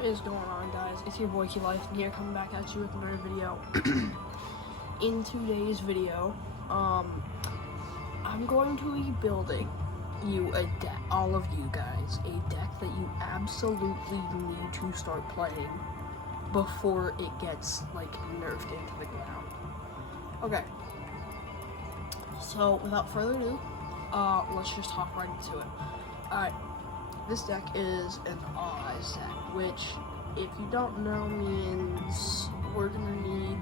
What is going on, guys? It's your boy Life here, coming back at you with another video. In today's video, I'm going to be building you a deck, all of you guys, a deck that you absolutely need to start playing before it gets like nerfed into the ground. Okay. So without further ado, let's just hop right into it. Alright. This deck is an Eyes deck, which, if you don't know, means we're gonna need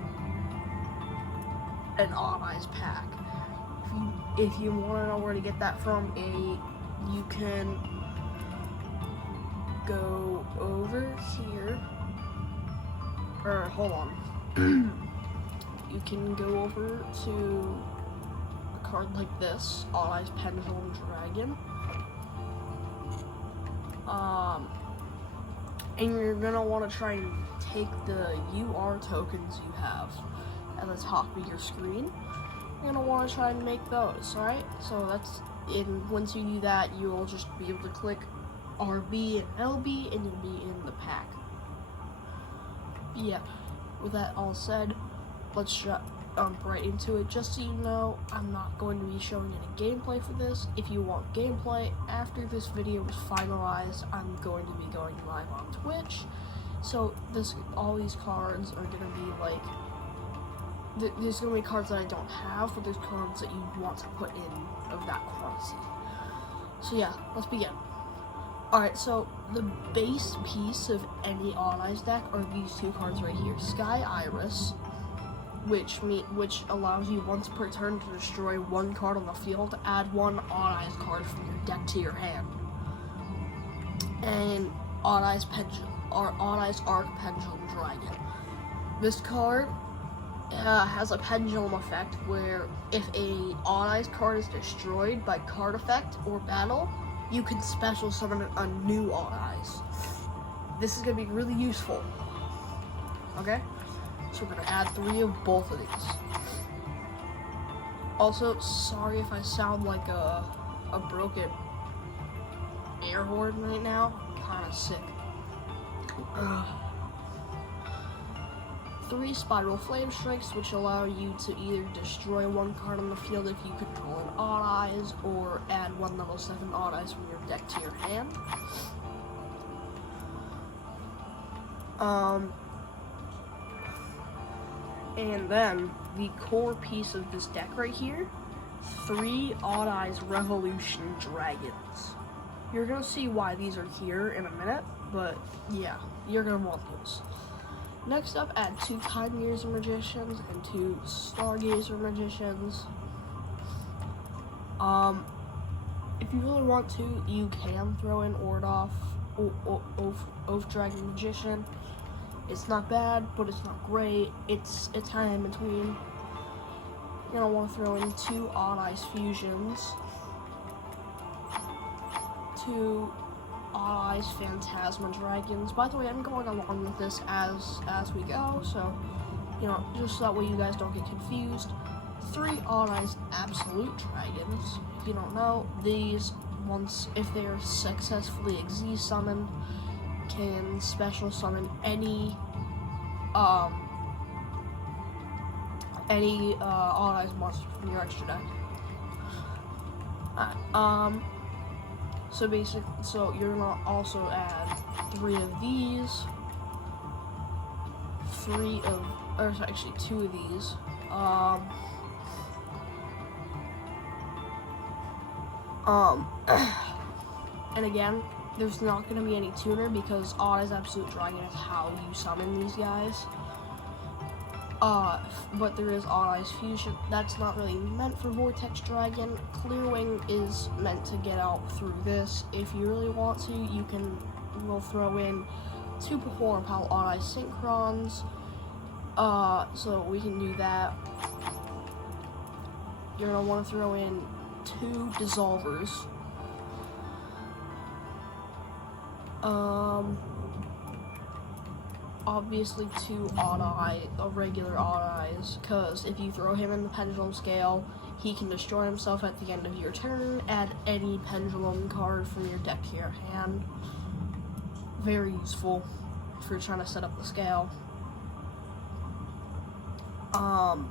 an Eyes pack. If you want to know where to get that from, you can go over here, or hold on. You can go over to a card like this, Eyes Pendulum Dragon. And you're gonna want to try and take the UR tokens you have at the top of your screen. You're gonna want to try and make those, alright? So that's once you do that, you'll just be able to click RB and LB and you'll be in the pack. Yeah, with that all said, let's jump right into it. Just so you know, I'm not going to be showing any gameplay for this. If you want gameplay after this video is finalized, I'm going to be going live on Twitch. So all these cards are going to be like, there's going to be cards that I don't have, but there's cards that you want to put in of that quantity. So yeah, let's begin. Alright, so the base piece of any Odd Eyes deck are these two cards right here. Sky Iris, which allows you once per turn to destroy one card on the field, add one Odd Eyes card from your deck to your hand. And Odd Eyes Arc Pendulum Dragon. This card has a pendulum effect where if a Odd Eyes card is destroyed by card effect or battle, you can special summon a new Odd Eyes. This is going to be really useful. Okay? So we're gonna add 3 of both of these. Also, sorry if I sound like a broken air horn right now. I'm kinda sick. 3 Spiral Flame Strikes, which allow you to either destroy one card on the field if you control an Odd Eyes, or add 1 level 7 Odd Eyes from your deck to your hand. And then, the core piece of this deck right here, 3 Odd Eyes Revolution Dragons. You're gonna see why these are here in a minute, but yeah, you're gonna want those. Next up, add 2 Timestar Magicians and 2 Stargazer Magicians. If you really want to, you can throw in Oath Dragon Magician. It's not bad, but it's not great. It's kind of in between. You're gonna want to throw in 2 Odd Eyes Fusions, 2 Odd Eyes Phantasma Dragons. By the way, I'm going along with this as we go, so just so that way you guys don't get confused. 3 Odd Eyes Absolute Dragons. If you don't know, these if they are successfully XZ summoned, can special summon any Odd Eyes monster from your extra deck. So you're gonna also add 3 of these, 2 of these. And again, there's not going to be any tuner because Odd Eyes Absolute Dragon is how you summon these guys. But there is Odd Eyes Fusion. That's not really meant for Vortex Dragon. Clearwing is meant to get out through this. If you really want to, we'll throw in 2 Performapal Odd Eyes Synchrons. So we can do that. You're going to want to throw in 2 Dissolvers. Obviously 2 regular Odd Eyes, because if you throw him in the Pendulum Scale, he can destroy himself at the end of your turn. Add any Pendulum card from your deck to your hand. Very useful. for trying to set up the scale. And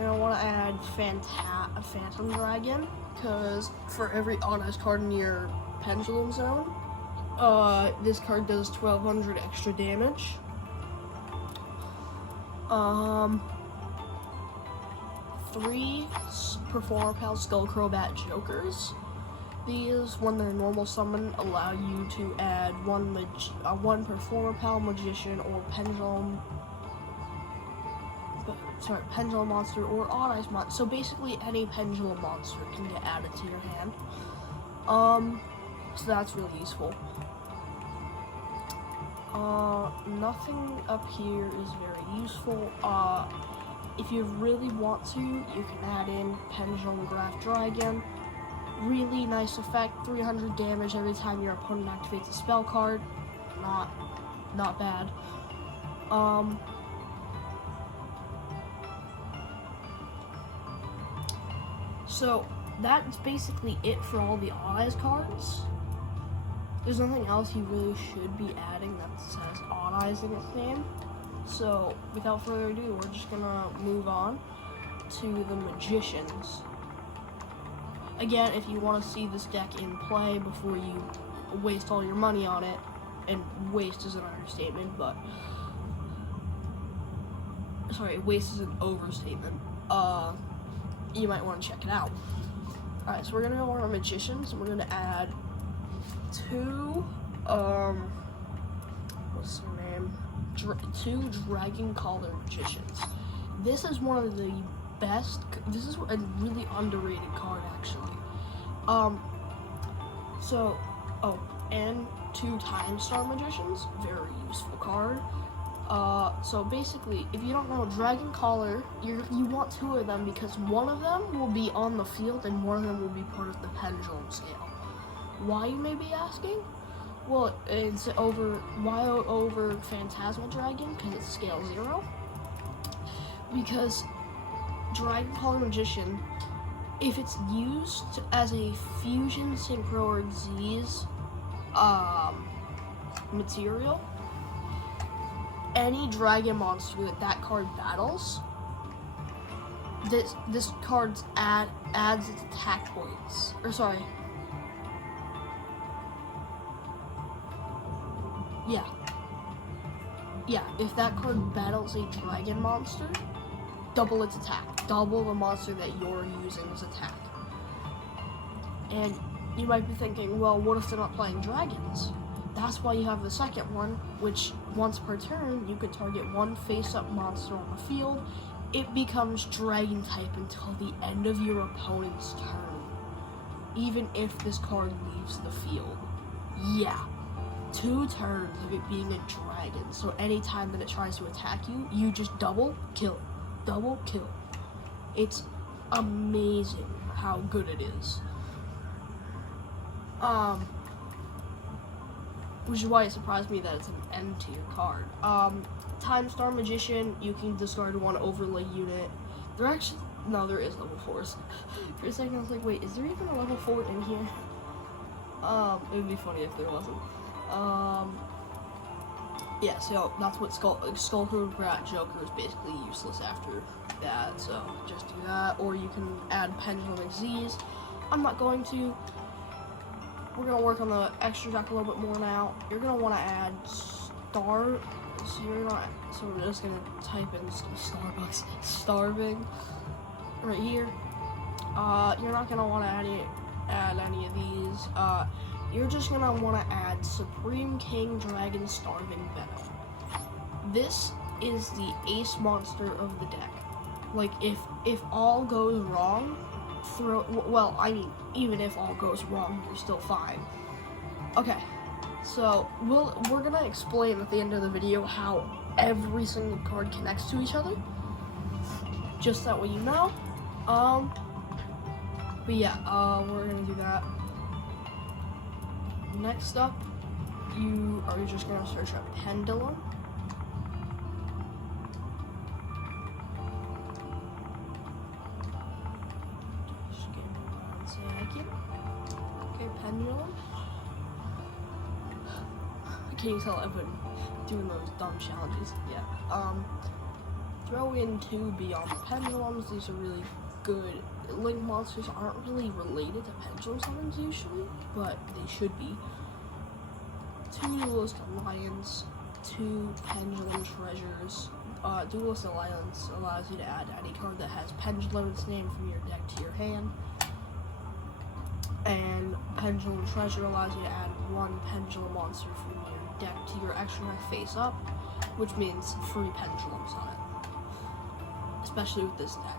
I want to add Phantom Dragon, because for every on-ice card in your Pendulum zone, this card does 1200 extra damage. 3 Performapal Skullcrobat Jokers. These, when they're normal summon, allow you to add one Perfromapal Magician or Pendulum monster or on-ice monster. So basically any Pendulum monster can get added to your hand. So that's really useful. Nothing up here is very useful. If you really want to, you can add in Pendulum Dragon. Really nice effect, 300 damage every time your opponent activates a spell card. Not bad. So that's basically it for all the on-ice cards. There's nothing else you really should be adding that says on-ice in its name. So without further ado, we're just gonna move on to the Magicians. Again, if you want to see this deck in play before you waste all your money on it, and waste is an understatement, but sorry, waste is an overstatement, you might want to check it out. Alright, so we're gonna go on our Magicians, and we're gonna add 2 what's her name? 2 Dragoncaller Magicians. This is one of the best. This is a really underrated card, actually. And 2 Timestar Magicians, very useful card. So basically, if you don't know, Dragoncaller, you want 2 of them because one of them will be on the field and one of them will be part of the Pendulum scale. Why, you may be asking? Well, it's why over Phantasma Dragon? Because it's scale 0. Because Dragoncaller Magician, if it's used as a fusion synchro or Z's material, any dragon monster that card battles, this card adds its attack points. Or sorry. Yeah, if that card battles a dragon monster, double its attack. Double the monster that you're using as attack. And you might be thinking, well, what if they're not playing dragons? That's why you have the second one, which once per turn, you could target 1 face-up monster on the field. It becomes dragon type until the end of your opponent's turn, even if this card leaves the field. Yeah. 2 turns of it being a dragon, so anytime that it tries to attack you, you just double kill it. Double kill. It's amazing how good it is. Which is why it surprised me that it's an N tier card. Timestar Magician, you can discard 1 overlay unit. There is level 4s. For a second I was like, wait, is there even a level 4 in here? It would be funny if there wasn't. Yeah, so that's what Skullcrobat Joker is basically useless after that, so just do that. Or you can add Pendulum XYZ. I'm not going to. We're going to work on the extra deck a little bit more now. You're going to want to add so we're just going to type in Starbucks, Starving, right here. You're not going to want to add any of these. You're just going to want to add Supreme King Dragon Starving Venom. This is the ace monster of the deck. Like, if all goes wrong, even if all goes wrong, you're still fine. Okay, so we're going to explain at the end of the video how every single card connects to each other. Just that way you know. But yeah, we're going to do that. Next up, you are just going to search up Pendulum. Just give me 1 second. Okay, Pendulum. can you tell I've been doing those dumb challenges? Yeah. Throw in 2 Beyond the Pendulums. These are really good. Link monsters aren't really related to Pendulum summons usually, but they should be. 2 Duelist Alliance, 2 Pendulum Treasures. Duelist Alliance allows you to add any card that has Pendulum in its name from your deck to your hand. And Pendulum Treasure allows you to add 1 Pendulum monster from your deck to your extra deck face up, which means free Pendulums on it. Especially with this deck.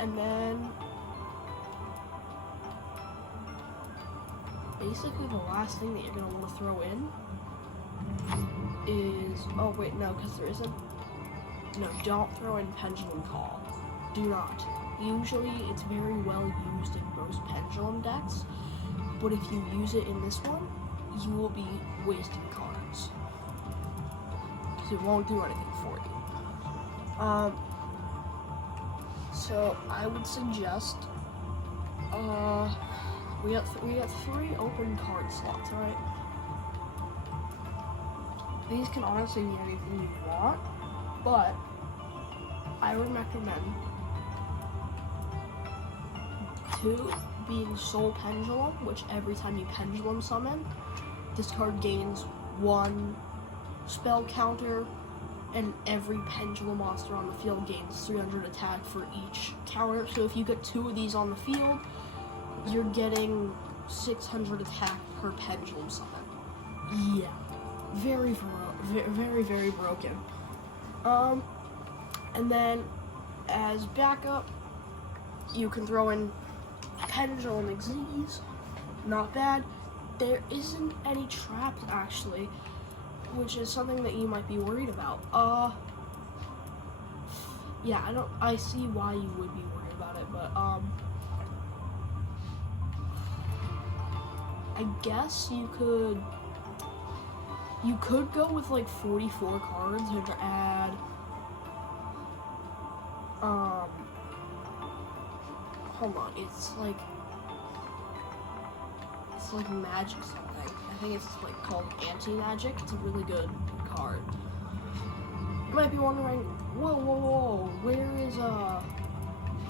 And then basically the last thing that you're gonna want to throw in is, oh wait, no, because there isn't. No, don't throw in Pendulum Call. Do not. Usually it's very well used in most Pendulum decks, but if you use it in this one, you will be wasting cards. Because it won't do anything for you. So I would suggest, we got 3 open card slots, right? These can honestly be anything you want, but I would recommend 2 being Soul Pendulum, which every time you Pendulum summon, this card gains 1 spell counter, and every Pendulum monster on the field gains 300 attack for each counter. So if you get 2 of these on the field, you're getting 600 attack per Pendulum summon. Yeah, very broken. And then as backup, you can throw in Pendulum XYZ. Not bad. There isn't any traps actually, which is something that you might be worried about. Yeah, I see why you would be worried about it, but I guess you could go with like 44 cards and add hold on, it's like magic something. I think it's like called anti-magic. It's a really good card. You might be wondering, whoa, where is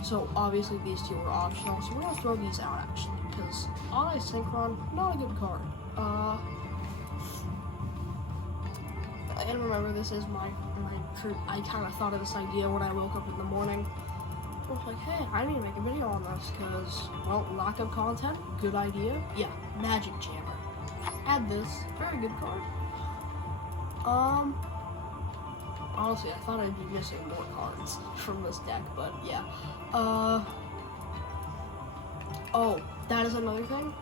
so obviously these 2 are optional, so we're gonna throw these out actually, because Synchron, not a good card. And remember, this is I kind of thought of this idea when I woke up in the morning. I was like, hey, I need to make a video on this, because, well, lack of content, good idea. Yeah, Magic Jammer. Add this, very good card. Honestly, I thought I'd be missing more cards from this deck, but yeah. Oh, that is another thing.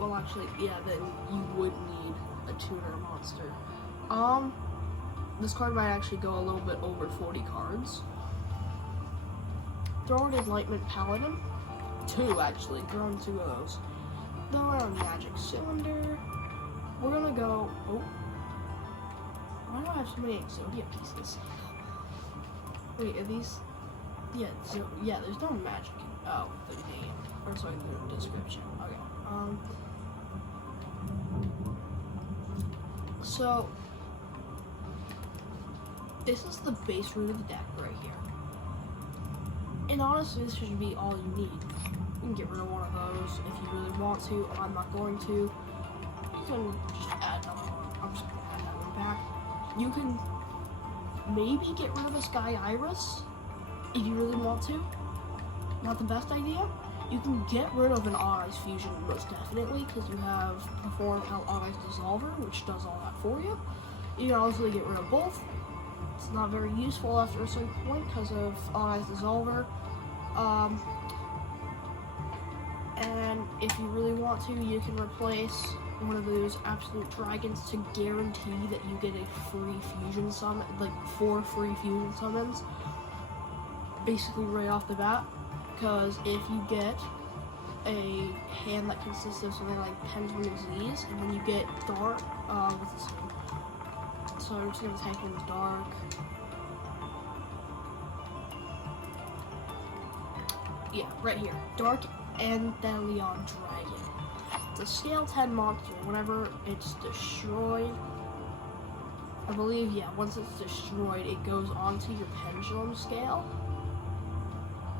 Well, actually, yeah, then you would need a tuner monster. This card might actually go a little bit over 40 cards. Throw in Enlightenment Paladin. 2 actually, throw in 2 of those. Throw in Magic Cylinder. We're gonna go, oh. Why do I have so many Exodia pieces? Wait, are these? Yeah, there's no magic in, the name. Or sorry, the description. Okay. So this is the base root of the deck right here. And honestly, this should be all you need. You can get rid of one of those if you really want to. I'm not going to. You can just add another one. I'm just gonna add that one back. You can maybe get rid of a Sky Iris if you really want to. Not the best idea. You can get rid of an Odd-Eyes Fusion most definitely, because you have Performapal Odd-Eyes Dissolver, which does all that for you. You can also get rid of both. It's not very useful after a certain point because of Odd-Eyes Dissolver. And if you really want to, you can replace one of those Absolute Dragons to guarantee that you get a free fusion summon, like 4 free fusion summons, basically right off the bat. Because if you get a hand that consists of something like Pendulum XYZ, and then you get Dark, what's this name? So I'm just gonna type in Dark. Yeah, right here. Dark Anthelion Dragon. It's a scale 10 monster. Whenever it's destroyed, I believe, yeah, once it's destroyed, it goes onto your pendulum scale.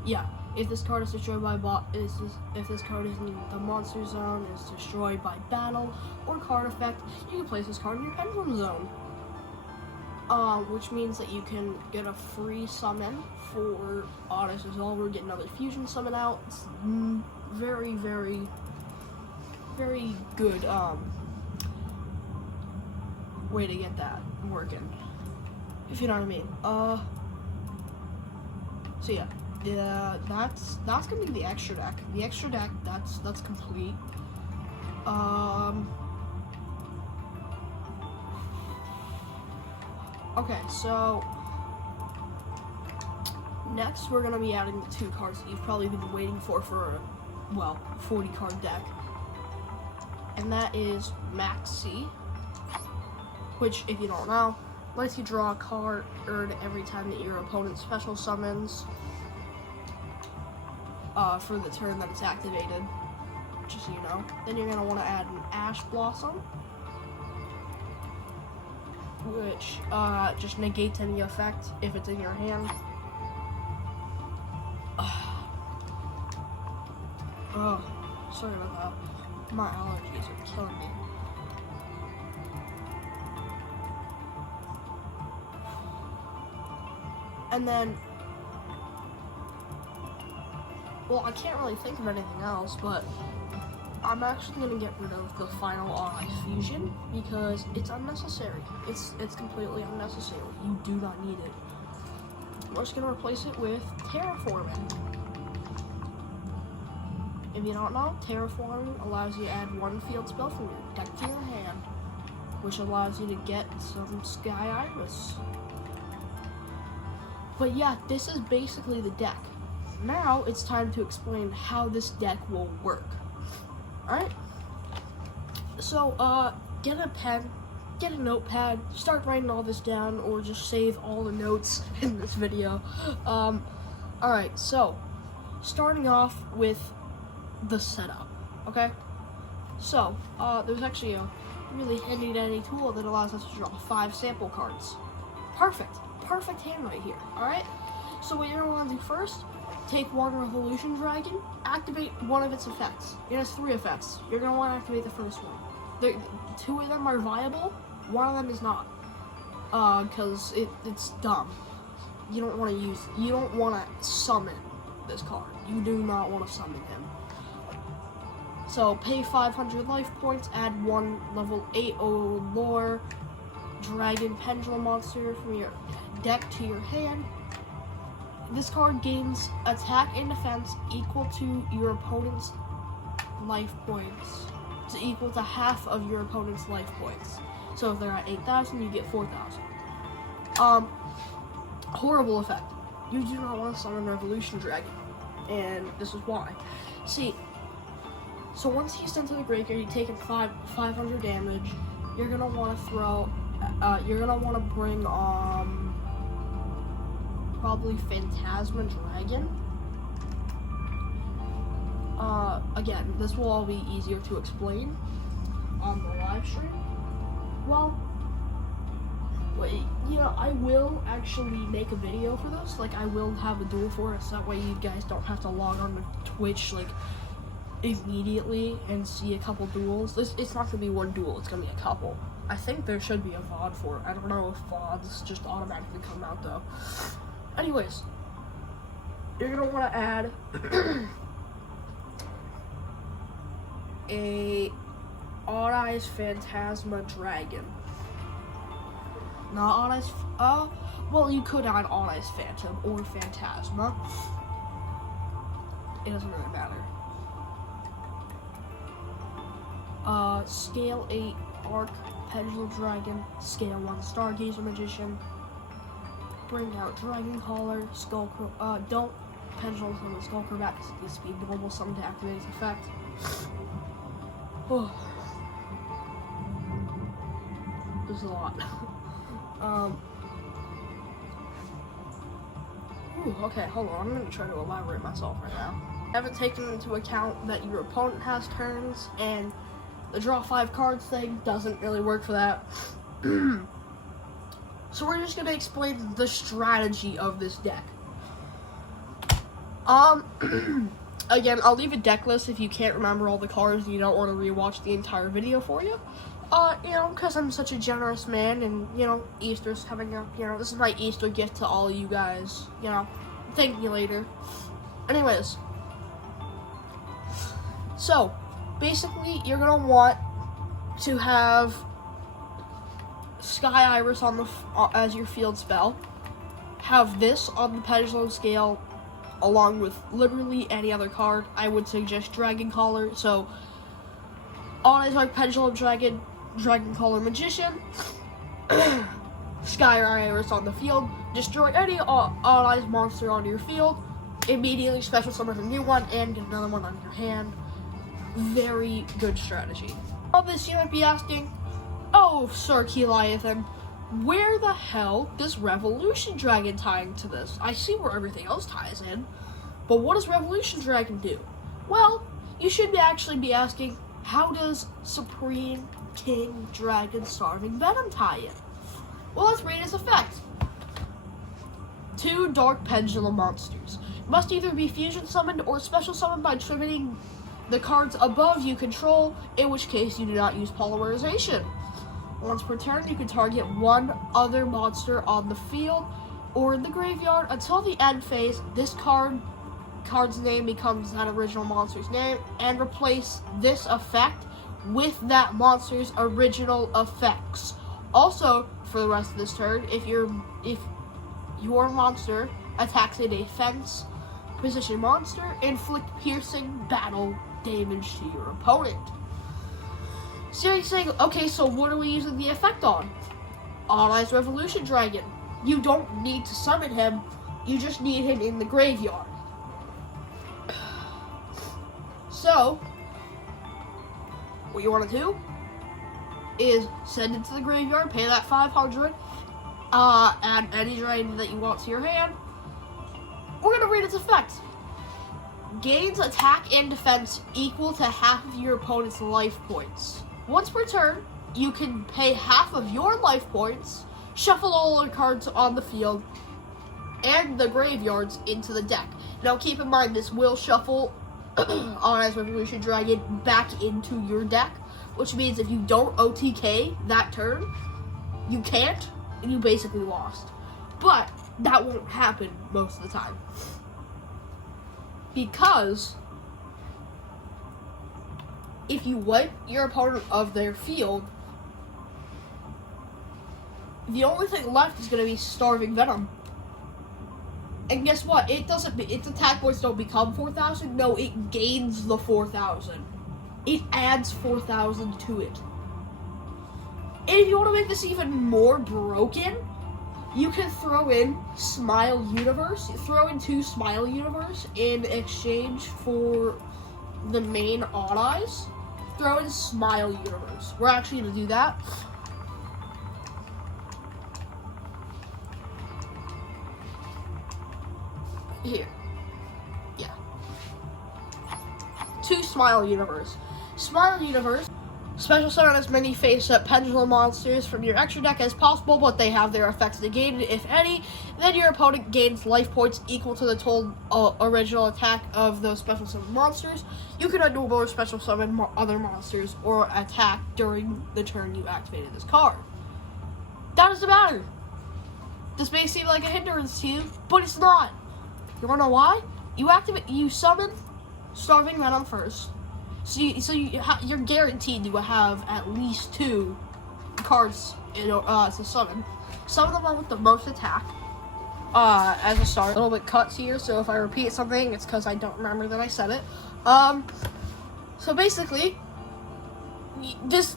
Yeah, if this card is destroyed by if this card is in the monster zone, is destroyed by battle or card effect, you can place this card in your pendulum zone. Which means that you can get a free summon for Honest Resolver, get another fusion summon out. It's very, very, very good way to get that working, if you know what I mean. So yeah, that's gonna be the extra deck. The extra deck, that's complete. Okay, so next we're gonna be adding the 2 cards that you've probably been waiting for a, well, 40 card deck, and that is Maxx C, which, if you don't know, lets you draw a card every time that your opponent special summons for the turn that it's activated, just so you know. Then you're gonna want to add an Ash Blossom, which just negates any effect if it's in your hand. Oh, sorry about that. My allergies are killing me. And then, well, I can't really think of anything else, but I'm actually gonna get rid of the final on ice fusion because it's unnecessary. It's completely unnecessary. You do not need it. We're just gonna replace it with Terraforming. If you don't know, Terraforming allows you to add 1 field spell from your deck to your hand, which allows you to get some Sky Iris. But yeah, this is basically the deck. Now it's time to explain how this deck will work. Alright? So, get a pen, get a notepad, start writing all this down, or just save all the notes in this video. Alright, so, starting off with the setup, okay? So, there's actually a really handy-dandy tool that allows us to draw 5 sample cards. Perfect hand right here, alright? So what you're going to want to do first, take 1 Revolution Dragon, activate 1 of its effects. It has 3 effects. You're going to want to activate the first one. 2 of them are viable, 1 of them is not. Because it's dumb. You don't want to summon this card. You do not want to summon him. So pay 500 life points, add 1 level 8 lore dragon pendulum monster from your deck to your hand. This card gains attack and defense equal to your opponent's life points. It's equal to half of your opponent's life points. So if they're at 8,000, you get 4,000. Horrible effect. You do not want to summon Revolution Dragon, and this is why. See, so once he's sent to the graveyard, you've taken 500 damage. You're gonna want to throw. You're gonna want to bring probably Phantasma Dragon. Again, this will all be easier to explain on the live stream. Well, wait, you know, I will actually make a video for this. Like, I will have a duel for it, so that way you guys don't have to log on to Twitch, like, immediately and see a couple duels. It's not gonna be 1 duel, it's gonna be a couple. I think there should be a VOD for it. I don't know if VODs just automatically come out, though. Anyways, you're gonna want to add a Odd Eyes Phantasma Dragon. Not Odd Eyes, well, you could add Odd Eyes Phantom or Phantasma. It doesn't really matter. Scale 8 Arc Pendulum Dragon, Scale 1 Stargazer Magician. Bring out Dragoncaller, Skullcrobat, don't Pendulum summon Skullcrobat because it needs to be normal summon to activate its effect. Oh. There's a lot. Ooh, okay, hold on, I'm gonna try to elaborate myself right now. haven't taken into account that your opponent has turns, and the draw 5 cards thing doesn't really work for that. So we're just gonna explain the strategy of this deck. Again, I'll leave a deck list if you can't remember all the cards and you don't want to rewatch the entire video for you. You know, because I'm such a generous man, and, you know, Easter's coming up, you know, this is my Easter gift to all you guys, you know, thank you later. Anyways, so, basically, you're gonna want to have Sky Iris on the as your field spell, have this on the Pendulum scale, along with literally any other card. I would suggest Dragoncaller, so on is like Pendulum Dragon, Dragoncaller Magician, Sky Iris on the field, destroy any allies monster on your field, immediately special summon a new one, and get another one on your hand. Very good strategy. All this you might be asking, oh, Sir Keeliathan, where the hell does Revolution Dragon tie into this? I see where everything else ties in, but what does Revolution Dragon do? Well, you should actually be asking, how does Supreme King Dragon Starving Venom tie in? Well, let's read its effect. 2 Dark Pendulum monsters must either be fusion summoned or special summoned by tributing the cards above you control, in which case you do not use polymerization. Once per turn, you can target one other monster on the field or in the graveyard until the end phase. This card's name becomes that original monster's name, and replace this effect with that monster's original effects. Also, for the rest of this turn, if your monster attacks a defense position monster, inflict piercing battle damage to your opponent. So you're saying, okay, so what are we using the effect on? Allies Revolution Dragon. You don't need to summon him, you just need him in the graveyard. So, what you want to do is send it to the graveyard, pay that 500, add any dragon that you want to your hand. We're going to read its effect. Gains attack and defense equal to half of your opponent's life points. Once per turn, you can pay half of your life points, shuffle all the cards on the field and the graveyards into the deck. Now keep in mind, this will shuffle Allies Revolution Dragon back into your deck, which means if you don't OTK that turn, you can't, and you basically lost. But that won't happen most of the time, because if you wipe your opponent of their field, the only thing left is going to be Starving Venom. And guess what? It doesn't. Its attack points don't become 4,000. No, it gains the 4,000. It adds 4,000 to it. And if you want to make this even more broken, you can throw in Smile Universe. Throw in 2 Smile Universe in exchange for the main Odd Eyes. Throw in Smile Universe. We're actually going to do that. Here. Yeah. 2 Smile Universe. Smile Universe. Special summon as many face-up Pendulum monsters from your extra deck as possible, but they have their effects negated, if any. Then your opponent gains life points equal to the total original attack of those special summon monsters. You can undo or special summon other monsters or attack during the turn you activated this card. That is the matter. This may seem like a hindrance to you, but it's not. You wanna know why? You summon Starving Venom first. So you're guaranteed to have at least 2 cards to summon. Some of them with the most attack as a start. A little bit cuts here, so if I repeat something, it's because I don't remember that I said it. So basically, this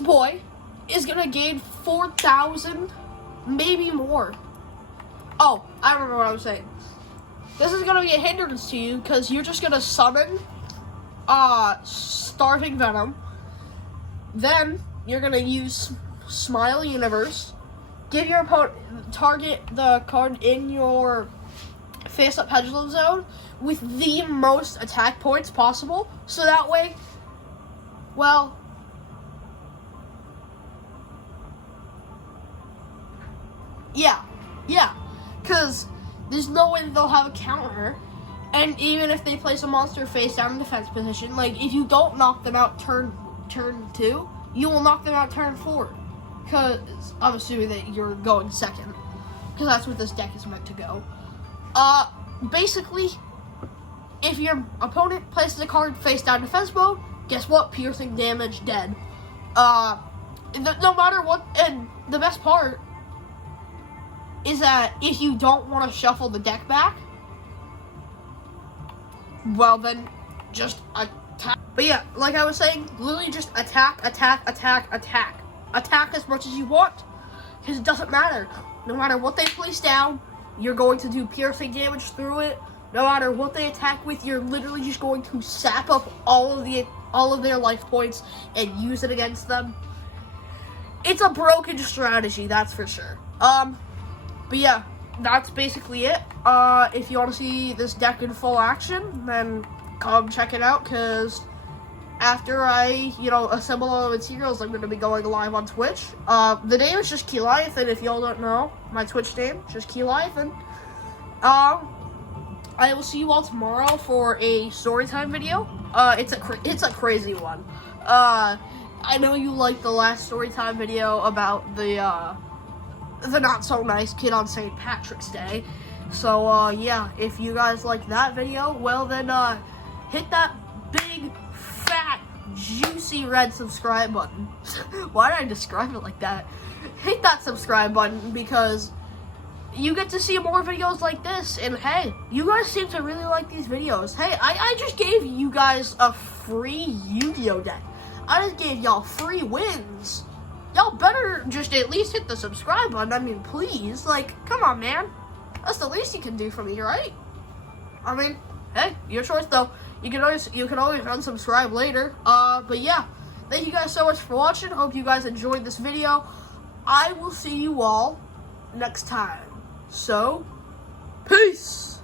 boy is gonna gain 4,000, maybe more. Oh, I don't know what I was saying. This is gonna be a hindrance to you because you're just gonna summon Starving Venom. Then you're gonna use Smile Universe. Give your opponent target the card in your face-up Pendulum Zone with the most attack points possible, so that way, well, yeah, because there's no way they'll have a counter, and even if they place a monster face down in defense position, like, if you don't knock them out turn 2, you will knock them out turn 4, because I'm assuming that you're going second, because that's what this deck is meant to go. Basically, if your opponent places a card face down defense mode, guess what? Piercing damage, dead. No matter what, and the best part is that if you don't want to shuffle the deck back, well then, just attack. But yeah, like I was saying, literally just attack. Attack as much as you want, because it doesn't matter. No matter what they place down, you're going to do piercing damage through it. No matter what they attack with, you're literally just going to sap up all of their life points and use it against them. It's a broken strategy, that's for sure. But yeah, that's basically it. If you want to see this deck in full action, then come check it out, because after I, assemble all the materials, I'm going to be going live on Twitch. The name is just Keylithan, if y'all don't know. My Twitch name, just Keylithan. I will see you all tomorrow for a storytime video. It's a crazy one. I know you liked the last storytime video about the not so nice kid on St. Patrick's Day. So, yeah, if you guys like that video, well then, hit that big, fat, juicy red subscribe button. Why did I describe it like that? Hit that subscribe button, because you get to see more videos like this, and hey, you guys seem to really like these videos. Hey, I just gave you guys a free Yu-Gi-Oh deck. I just gave y'all free wins. Y'all better just at least hit the subscribe button. I mean, please, like, come on, man. That's the least you can do for me, right? I mean, hey, your choice though. You can always unsubscribe later. But yeah, thank you guys so much for watching. Hope you guys enjoyed this video. I will see you all next time. So, peace!